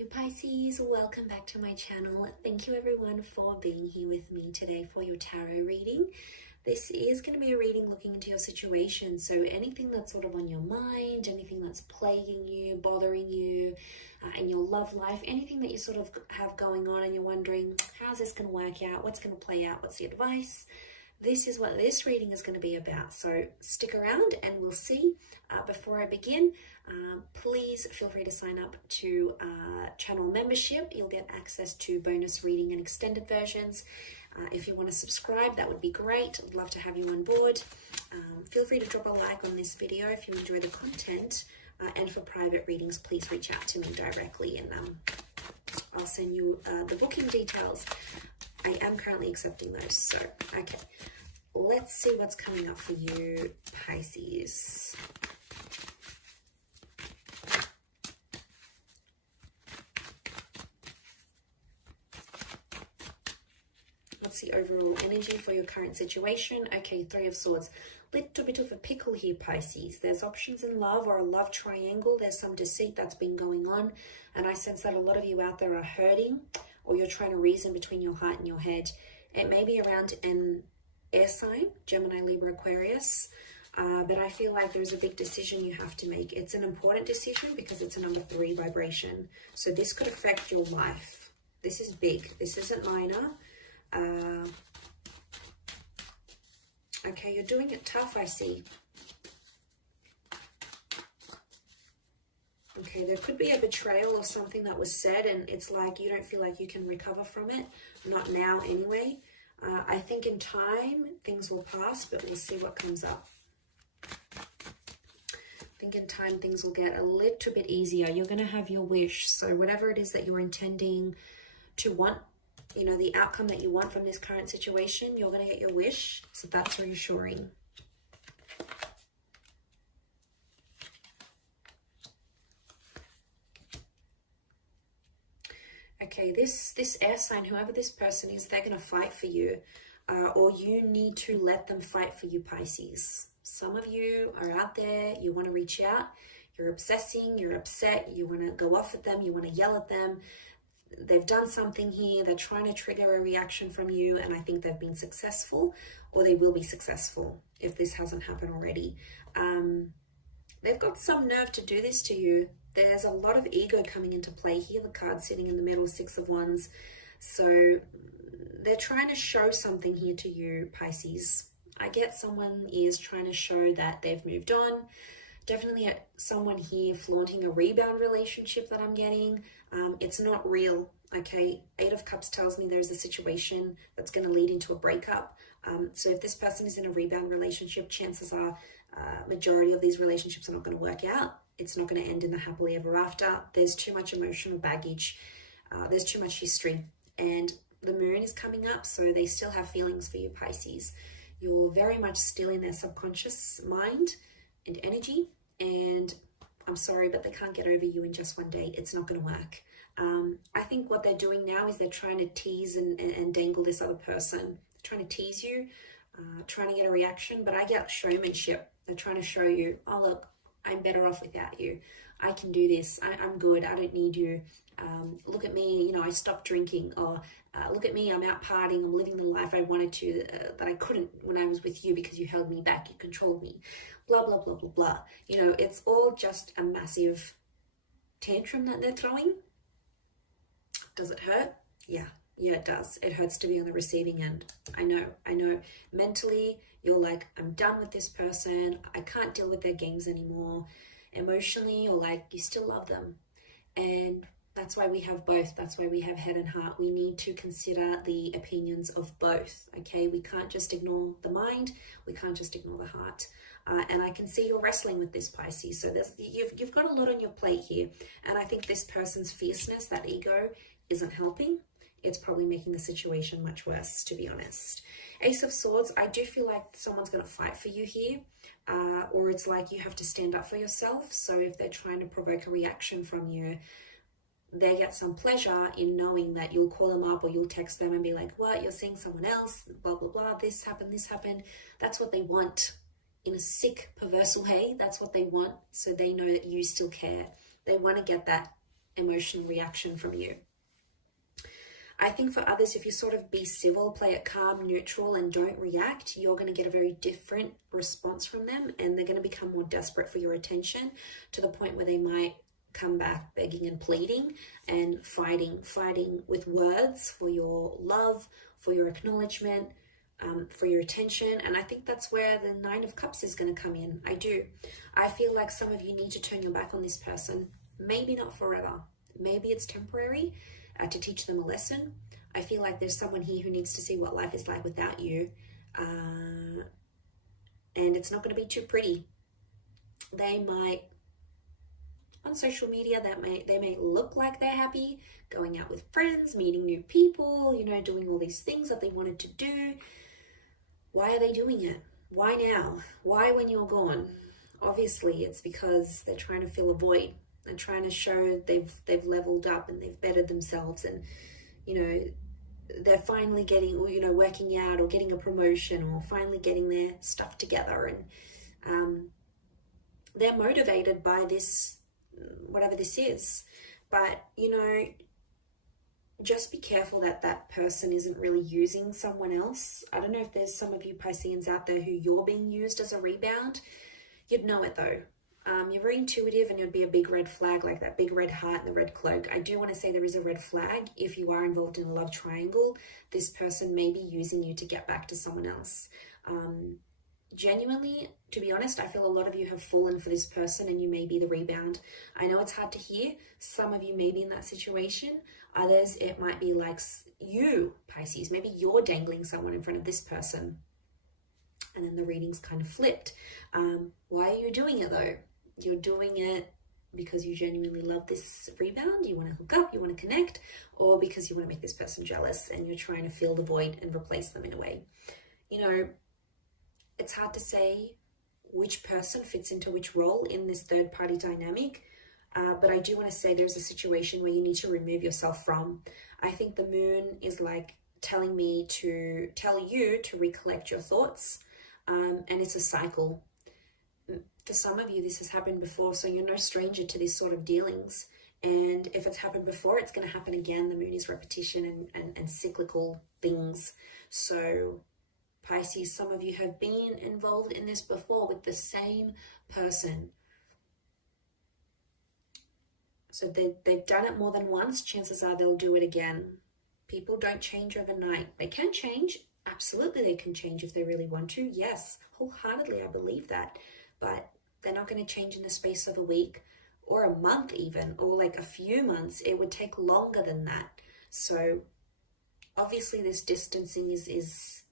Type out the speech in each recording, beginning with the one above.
Hey Pisces, welcome back to my channel. Thank you everyone for being here with me today for your tarot reading. This is going to be a reading looking into your situation, so anything that's sort of on your mind, anything that's plaguing you, bothering you in your love life, anything that you sort of have going on and you're wondering, how's this going to work out, what's going to play out, what's the advice? This is what this reading is going to be about, so stick around and we'll see. Before I begin, please feel free to sign up to channel membership. You'll get access to bonus reading and extended versions. If you want to subscribe, that would be great. I'd love to have you on board. Feel free to drop a like on this video if you enjoy the content. And for private readings, please reach out to me directly and I'll send you the booking details. I am currently accepting those. So, okay, let's see what's coming up for you, Pisces. What's the overall energy for your current situation? Okay, Three of Swords. Little bit of a pickle here, Pisces. There's options in love or a love triangle. There's some deceit that's been going on. And I sense that a lot of you out there are hurting, or you're trying to reason between your heart and your head. It may be around an air sign, Gemini, Libra, Aquarius. But I feel like there's a big decision you have to make. It's an important decision because it's a number 3 vibration. So this could affect your life. This is big. This isn't minor. Okay, you're doing it tough, I see. Okay, there could be a betrayal or something that was said and it's like you don't feel like you can recover from it. Not now anyway. I think in time things will pass, but we'll see what comes up. I think in time things will get a little bit easier. You're going to have your wish. So whatever it is that you're intending to want, you know, the outcome that you want from this current situation, you're going to get your wish. So that's reassuring. Okay, this air sign, whoever this person is, they're going to fight for you. Or you need to let them fight for you, Pisces. Some of you are out there, you want to reach out, you're obsessing, you're upset, you want to go off at them, you want to yell at them. They've done something here, they're trying to trigger a reaction from you, and I think they've been successful, or they will be successful if this hasn't happened already. They've got some nerve to do this to you. There's a lot of ego coming into play here. The card sitting in the middle, 6 of Wands. So they're trying to show something here to you, Pisces. I get someone is trying to show that they've moved on. Definitely someone here flaunting a rebound relationship that I'm getting. It's not real, okay? 8 of Cups tells me there's a situation that's going to lead into a breakup. So if this person is in a rebound relationship, chances are majority of these relationships are not going to work out. It's not going to end in the happily ever after. There's too much emotional baggage. There's too much history. And the moon is coming up, so they still have feelings for you, Pisces. You're very much still in their subconscious mind and energy. And I'm sorry, but they can't get over you in just one day. It's not going to work. I think what they're doing now is they're trying to tease and dangle this other person. They're trying to tease you, trying to get a reaction. But I get showmanship. They're trying to show you, oh, look, I'm better off without you. I can do this. I'm good. I don't need you. Look at me. You know, I stopped drinking. Or look at me. I'm out partying. I'm living the life I wanted to, that I couldn't when I was with you because you held me back. You controlled me. Blah, blah, blah, blah, blah. You know, it's all just a massive tantrum that they're throwing. Does it hurt? Yeah. Yeah, it does. It hurts to be on the receiving end. I know. Mentally, you're like, I'm done with this person. I can't deal with their games anymore. Emotionally, you're like, you still love them. And that's why we have both. That's why we have head and heart. We need to consider the opinions of both, okay? We can't just ignore the mind. We can't just ignore the heart. And I can see you're wrestling with this, Pisces. So you've got a lot on your plate here. And I think this person's fierceness, that ego, isn't helping. It's probably making the situation much worse, to be honest. Ace of Swords, I do feel like someone's going to fight for you here. Or it's like you have to stand up for yourself. So if they're trying to provoke a reaction from you, they get some pleasure in knowing that you'll call them up or you'll text them and be like, what, you're seeing someone else, blah, blah, blah, this happened, this happened. That's what they want. In a sick, perverse way, that's what they want. So they know that you still care. They want to get that emotional reaction from you. I think for others, if you sort of be civil, play it calm, neutral, and don't react, you're going to get a very different response from them, and they're going to become more desperate for your attention, to the point where they might come back begging and pleading and fighting with words for your love, for your acknowledgement, for your attention. And I think that's where the Nine of Cups is going to come in. I do. I feel like some of you need to turn your back on this person. Maybe not forever. Maybe it's temporary, to teach them a lesson. I feel like there's someone here who needs to see what life is like without you. And it's not going to be too pretty. They might, on social media, they may look like they're happy, going out with friends, meeting new people, you know, doing all these things that they wanted to do. Why are they doing it? Why now? Why when you're gone? Obviously, it's because they're trying to fill a void and trying to show they've leveled up and they've bettered themselves, and you know, they're finally getting, or you know, working out or getting a promotion or finally getting their stuff together, and they're motivated by this, whatever this is. But you know, just be careful that that person isn't really using someone else. I don't know if there's some of you Pisceans out there who you're being used as a rebound. You'd know it though. You're very intuitive, and you'd be a big red flag, like that big red heart and the red cloak. I do want to say there is a red flag. If you are involved in a love triangle, this person may be using you to get back to someone else. Genuinely, to be honest, I feel a lot of you have fallen for this person and you may be the rebound. I know it's hard to hear. Some of you may be in that situation. Others, it might be like you, Pisces. Maybe you're dangling someone in front of this person. And then the reading's kind of flipped. Why are you doing it though? You're doing it because you genuinely love this rebound, you want to hook up, you want to connect, or because you want to make this person jealous and you're trying to fill the void and replace them in a way. You know, it's hard to say which person fits into which role in this third party dynamic, but I do want to say there's a situation where you need to remove yourself from. I think the moon is like telling me to tell you to recollect your thoughts, and it's a cycle. For some of you, this has happened before, so you're no stranger to this sort of dealings. And if it's happened before, it's going to happen again. The moon is repetition and cyclical things. So Pisces, some of you have been involved in this before with the same person. So they've done it more than once. Chances are they'll do it again. People don't change overnight. They can change. Absolutely, they can change if they really want to. Yes, wholeheartedly, I believe that. But they're not going to change in the space of a week or a month even, or like a few months. It would take longer than that. So obviously this distancing is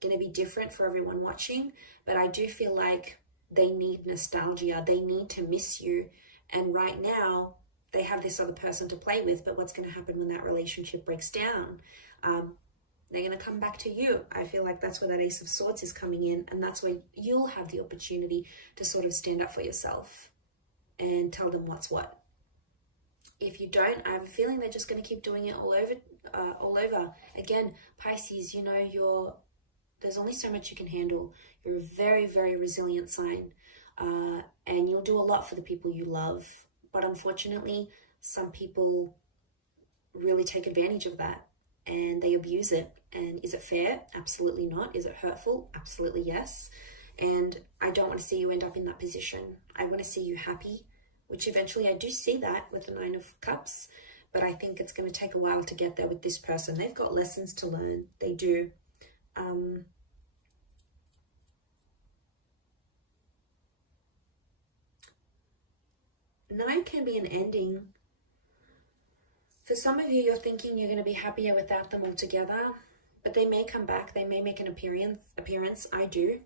going to be different for everyone watching, but I do feel like they need nostalgia. They need to miss you. And right now they have this other person to play with, but what's going to happen when that relationship breaks down? They're going to come back to you. I feel like that's where that Ace of Swords is coming in, and that's where you'll have the opportunity to sort of stand up for yourself and tell them what's what. If you don't, I have a feeling they're just going to keep doing it all over. Again, Pisces, you know, there's only so much you can handle. You're a very, very resilient sign, and you'll do a lot for the people you love. But unfortunately, some people really take advantage of that and they abuse it. And is it fair? Absolutely not. Is it hurtful? Absolutely yes. And I don't want to see you end up in that position. I want to see you happy, which eventually I do see that with the Nine of Cups, but I think it's going to take a while to get there with this person. They've got lessons to learn. They do. Nine can be an ending. For some of you, you're thinking you're going to be happier without them altogether, but they may come back. They may make an appearance. I do.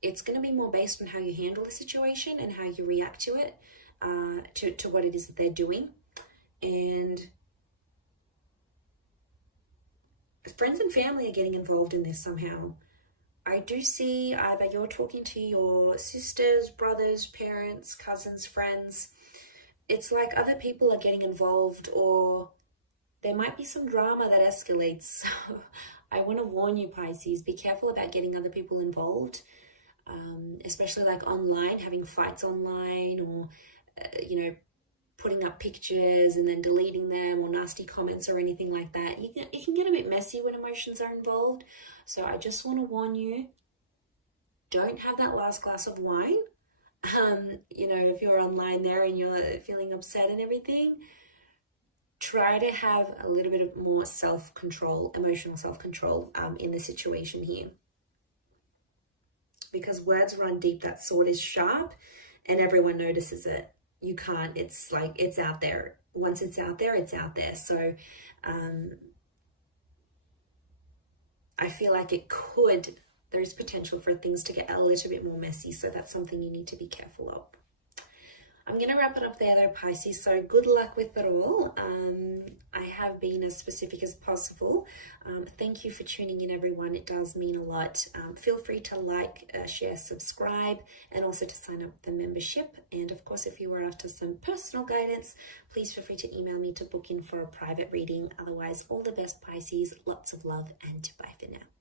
It's going to be more based on how you handle the situation and how you react to it, to what it is that they're doing. And friends and family are getting involved in this somehow. I do see either you're talking to your sisters, brothers, parents, cousins, friends. It's like other people are getting involved, or there might be some drama that escalates. So I want to warn you, Pisces, be careful about getting other people involved, especially like online, having fights online, or, putting up pictures and then deleting them, or nasty comments or anything like that. It can get a bit messy when emotions are involved. So I just want to warn you, don't have that last glass of wine. You know, if you're online there and you're feeling upset and everything, try to have a little bit of more self-control, emotional self-control in the situation here. Because words run deep, that sword is sharp and everyone notices it. You can't, it's like, it's out there. Once it's out there, it's out there. So I feel like there's potential for things to get a little bit more messy. So that's something you need to be careful of. I'm going to wrap it up there though, Pisces. So good luck with it all. I have been as specific as possible. Thank you for tuning in, everyone. It does mean a lot. Feel free to like, share, subscribe, and also to sign up for the membership. And of course, if you are after some personal guidance, please feel free to email me to book in for a private reading. Otherwise, all the best, Pisces. Lots of love, and bye for now.